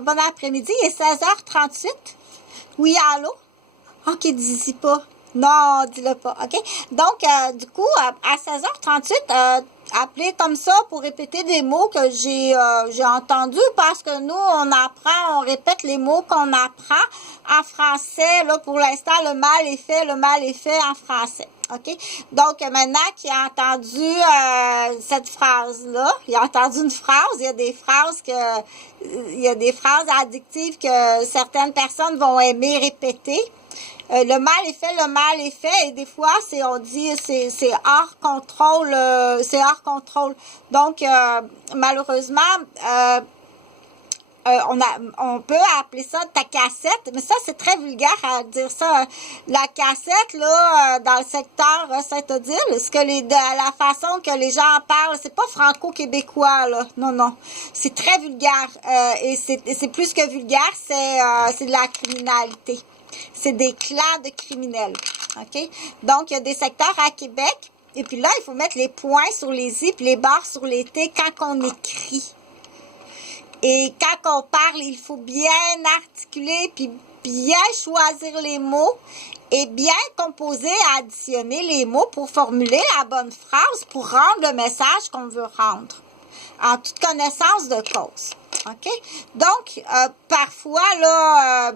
bon après-midi. Il est 16h38. Oui, allô? OK, dis-y pas. Non, dis-le pas, OK? Donc, du coup, à 16h38, appelez comme ça pour répéter des mots que j'ai entendus parce que nous, on répète les mots qu'on apprend en français. Là, pour l'instant, le mal est fait en français. OK? Donc, maintenant qu'il a entendu cette phrase-là, il a entendu une phrase, il y a des phrases addictives que certaines personnes vont aimer répéter. Le mal est fait, et des fois, on dit, c'est hors contrôle, Donc, malheureusement, on peut appeler ça ta cassette, mais ça, c'est très vulgaire à dire ça. La cassette, là, dans le secteur Saint-Odile, la façon que les gens parlent, c'est pas franco-québécois, là. Non. C'est très vulgaire, et c'est plus que vulgaire, c'est de la criminalité. C'est des clans de criminels, OK? Donc, il y a des secteurs à Québec, et puis là, il faut mettre les points sur les i puis les barres sur les t quand on écrit. Et quand on parle, il faut bien articuler, puis bien choisir les mots et bien composer et additionner les mots pour formuler la bonne phrase, pour rendre le message qu'on veut rendre, en toute connaissance de cause. OK? Donc, parfois, là,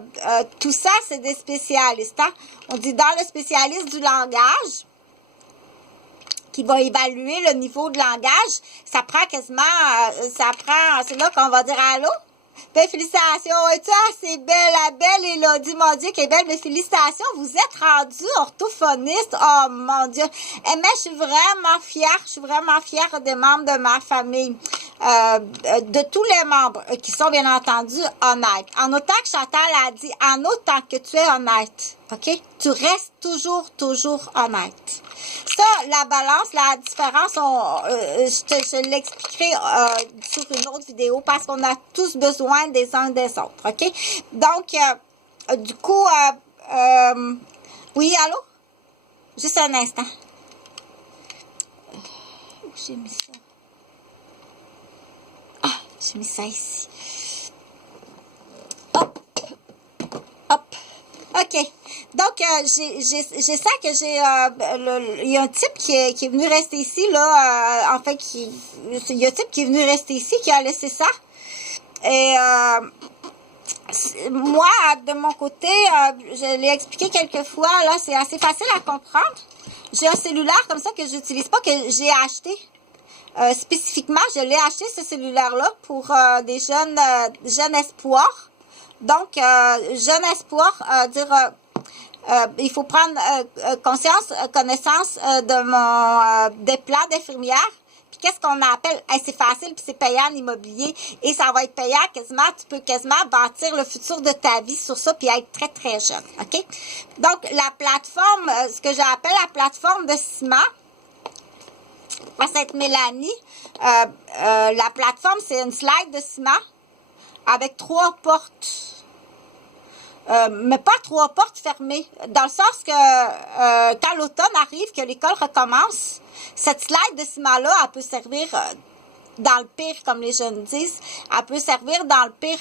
tout ça, c'est des spécialistes. Hein? On dit dans le spécialiste du langage, qui va évaluer le niveau de langage, ça prend quasiment, c'est là qu'on va dire allô? Ben, félicitations, es-tu assez belle? La belle Élodie, mon Dieu, qui est belle, mais félicitations, vous êtes rendue orthophoniste. Oh, mon Dieu. Mais je suis vraiment fière des membres de ma famille, de tous les membres qui sont, bien entendu, honnêtes. En autant que Chantal a dit, en autant que tu es honnête, OK? Tu restes toujours honnête. Ça, la balance, la différence, je l'expliquerai sur une autre vidéo parce qu'on a tous besoin des uns des autres, OK? Donc, du coup, oui, allô? Juste un instant. Où j'ai mis ça? Ah, j'ai mis ça ici. Hop. OK. Donc, j'ai ça que il y a un type qui est venu rester ici, là, en fait, il y a un type qui est venu rester ici, qui a laissé ça. Et moi, de mon côté, je l'ai expliqué quelques fois, là, c'est assez facile à comprendre. J'ai un cellulaire comme ça que j'utilise pas, que j'ai acheté. Spécifiquement, je l'ai acheté, ce cellulaire-là, pour des jeunes espoirs. Donc, jeune espoir, il faut prendre connaissance de des plans d'infirmière. Puis qu'est-ce qu'on appelle, c'est facile, puis c'est payant en immobilier, et ça va être payant quasiment, tu peux quasiment bâtir le futur de ta vie sur ça, puis être très jeune, OK? Donc, la plateforme, ce que j'appelle la plateforme de ciment, à Sainte-Mélanie, la plateforme, c'est une slide de ciment, avec 3 portes, mais pas 3 portes fermées, dans le sens que quand l'automne arrive, que l'école recommence, cette slide de ciment-là, elle peut servir dans le pire, comme les jeunes disent, elle peut servir dans le pire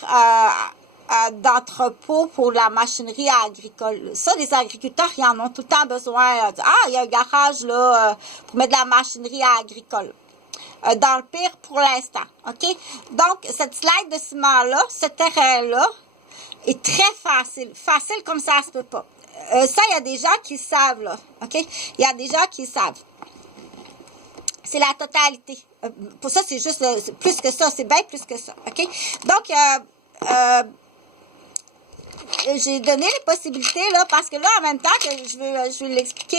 d'entrepôt pour la machinerie agricole. Ça, les agriculteurs, ils en ont tout le temps besoin. Il y a un garage là pour mettre de la machinerie agricole. Dans le pire pour l'instant, OK? Donc, cette slide de ciment-là, ce terrain-là, est très facile. Facile comme ça se peut pas. Ça, il y a des gens qui le savent, là, OK? Il y a des gens qui le savent. C'est la totalité. Pour ça, c'est juste plus que ça. C'est bien plus que ça, OK? Donc, j'ai donné les possibilités, là, parce que là, en même temps que je veux l'expliquer,